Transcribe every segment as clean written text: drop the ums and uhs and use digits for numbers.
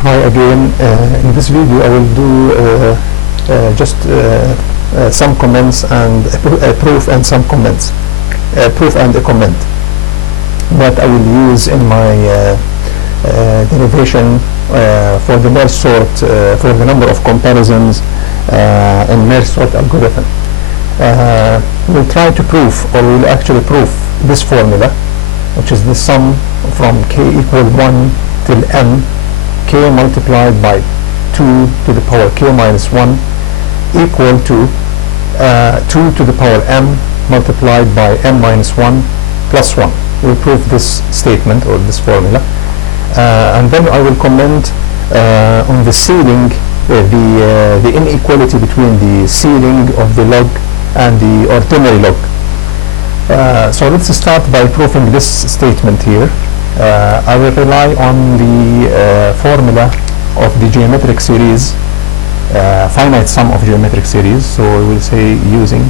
Hi again. In this video I will do just some comments and a proof and some comments, proof and a comment that I will use in my derivation for the merge sort for the number of comparisons in merge sort algorithm. We'll try to prove, or we'll actually prove this formula, which is the sum from k equal 1 till n, k multiplied by 2 to the power k minus 1 equal to 2 to the power m multiplied by m minus 1 plus 1. We'll prove this statement or this formula, and then I will comment on the ceiling, the inequality between the ceiling of the log and the ordinary log. So let's start by proving this statement here. I will rely on the formula of the geometric series, finite sum of geometric series. So I will say using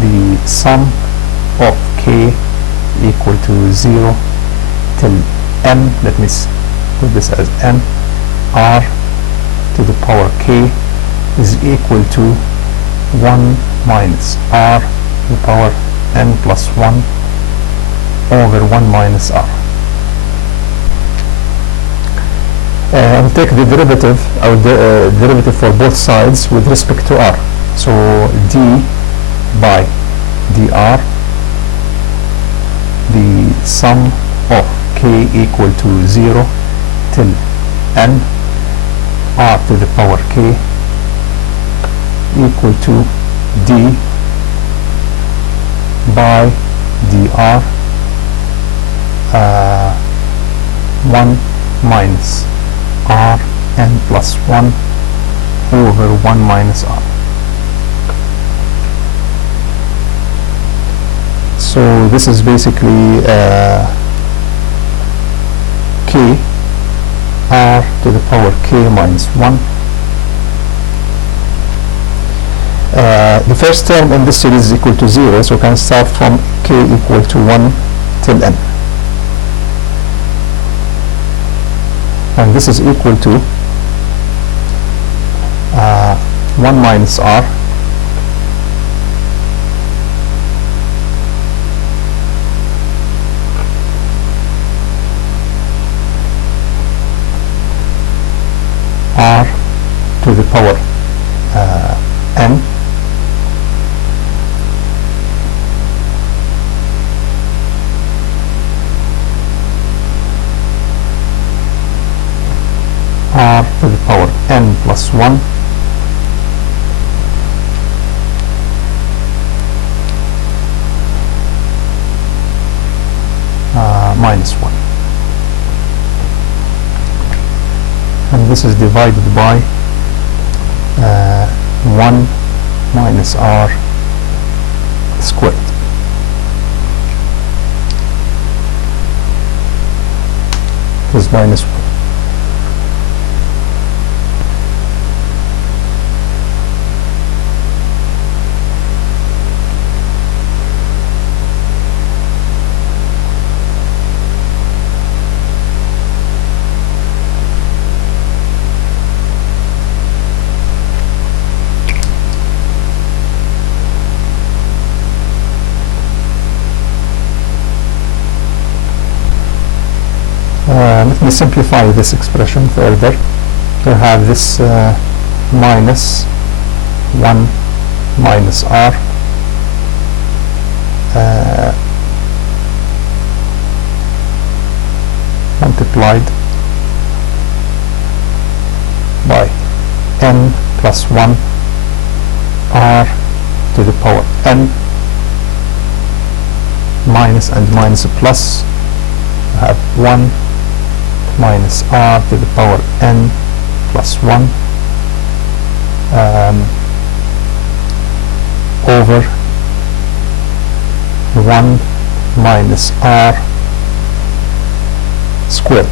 the sum of k equal to 0 till n, let me put this as n, r to the power k is equal to 1 minus r to the power n plus 1 over 1 minus r. I'll take the derivative, or the derivative for both sides with respect to r. So d by dr, the sum of k equal to 0 till n, r to the power k equal to d by dr 1 minus r n plus 1 over 1 minus r. So this is basically k r to the power k minus 1. The first term in this series is equal to 0, so we can start from k equal to 1 till n. And this is equal to 1 minus r r to the power n r to the power n plus 1 minus 1. And this is divided by 1 minus r squared. Is minus 1. Let me simplify this expression further to have this minus 1 minus r multiplied by n plus 1 r to the power n minus and minus plus. I have 1 minus r to the power n plus 1 over 1 minus r squared.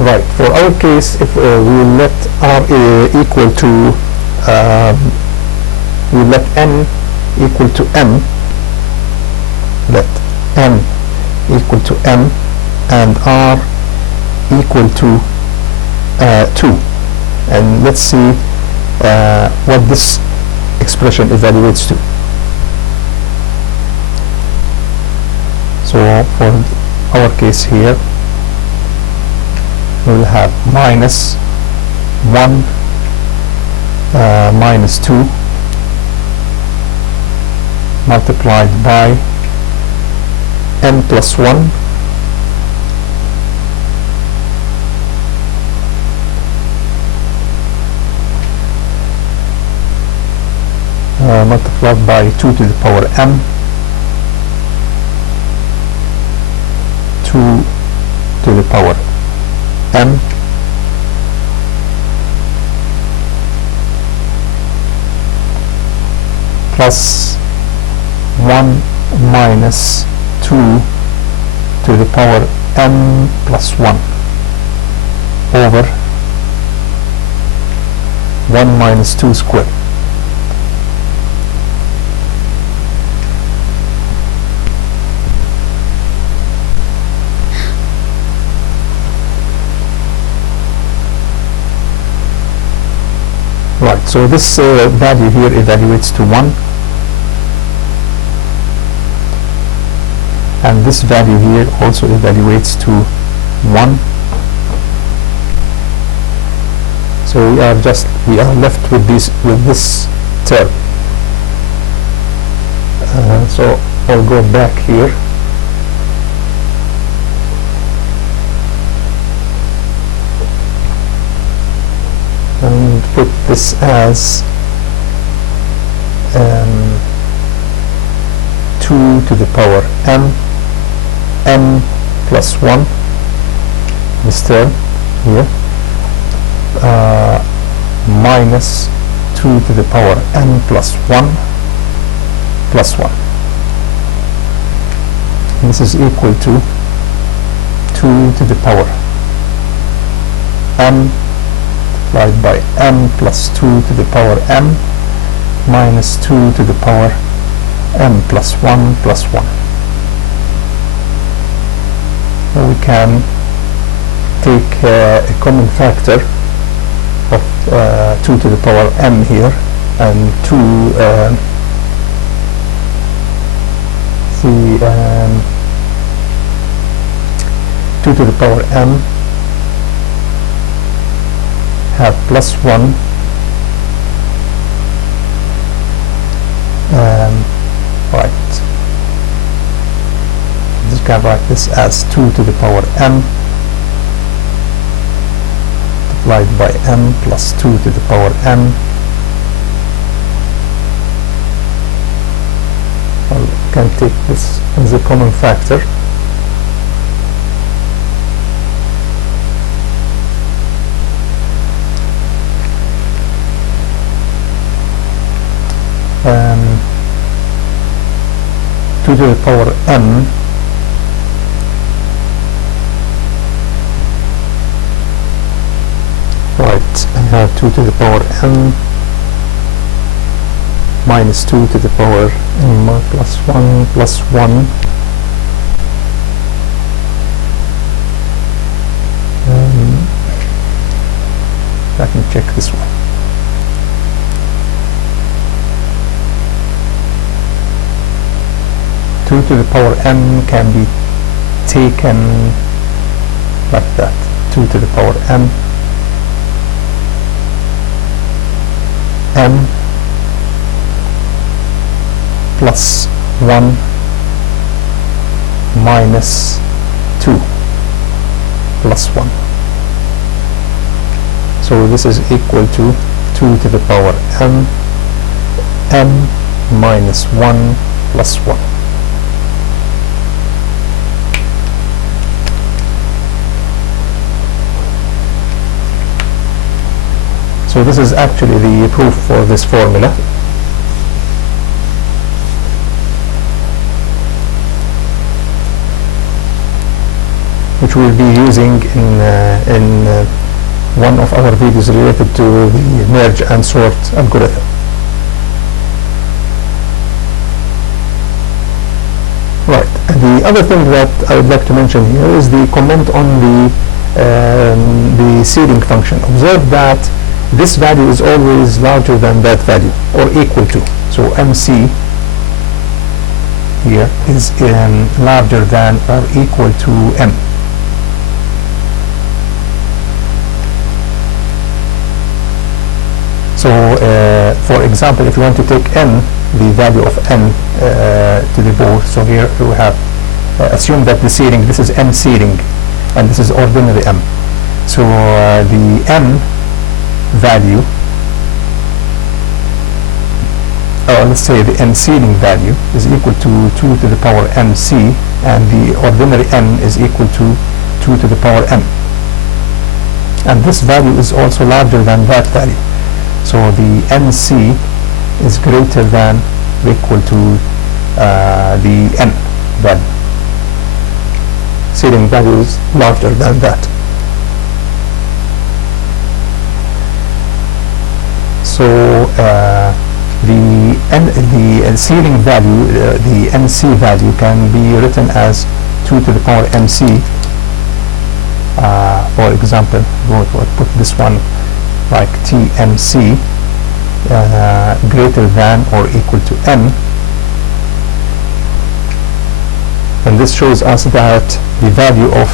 Right, for our case, if we will let r equal to we let n equal to m, let n equal to m, and r equal to 2, and let's see what this expression evaluates to. So for our case here, we'll have minus 1 minus 2 multiplied by n plus 1 multiplied by 2 to the power m, 2 to the power m, plus 1 minus 2 to the power m plus 1 over 1 minus 2 squared. Right, so this value here evaluates to 1, and this value here also evaluates to 1. So we are left with this term. So I'll go back here. And put this as 2 to the power m, m plus 1, this term here, minus 2 to the power m plus 1 plus 1. And this is equal to 2 to the power m multiplied by m plus 2 to the power m minus 2 to the power m plus 1 plus 1. Now we can take a common factor of 2 to the power m here, and 2 to the power m have plus 1, right, you can write this as 2 to the power m multiplied by m plus 2 to the power m. Well, you can take this as a common factor. Um, 2 to the power m right, I have 2 to the power m minus 2 to the power m plus 1 plus 1 I can check this one. Two to the power m can be taken like that. 2 to the power m, m plus 1 minus 2 plus 1. So this is equal to 2 to the power m, m minus 1 plus 1. So this is actually the proof for this formula. Which we'll be using in one of our videos related to the merge and sort algorithm. Right, and the other thing that I would like to mention here is the comment on the seeding function. Observe that this value is always larger than that value, or equal to. So MC here is larger than or equal to M. So for example, if you want to take N, the value of N to the both, so here we have assume that the seeding, this is M seeding, and this is ordinary M. So the M value, or let's say the M seeding value is equal to 2 to the power MC, and the ordinary M is equal to 2 to the power M. And this value is also larger than that value. So the MC is greater than or equal to the N value. Seeding value is larger than that. So the seeding value, the MC value, can be written as 2 to the power MC. For example, we'll put this one like TMC greater than or equal to N. And this shows us that the value of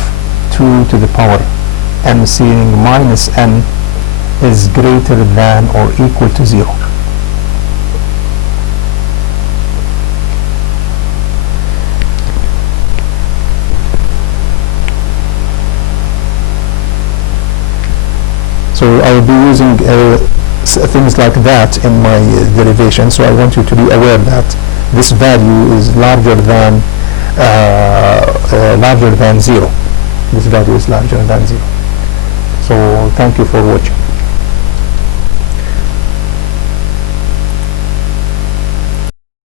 2 to the power M seeding minus N is greater than or equal to 0. So I will be using things like that in my derivation. So I want you to be aware that this value is larger than 0. This value is larger than 0. So thank you for watching.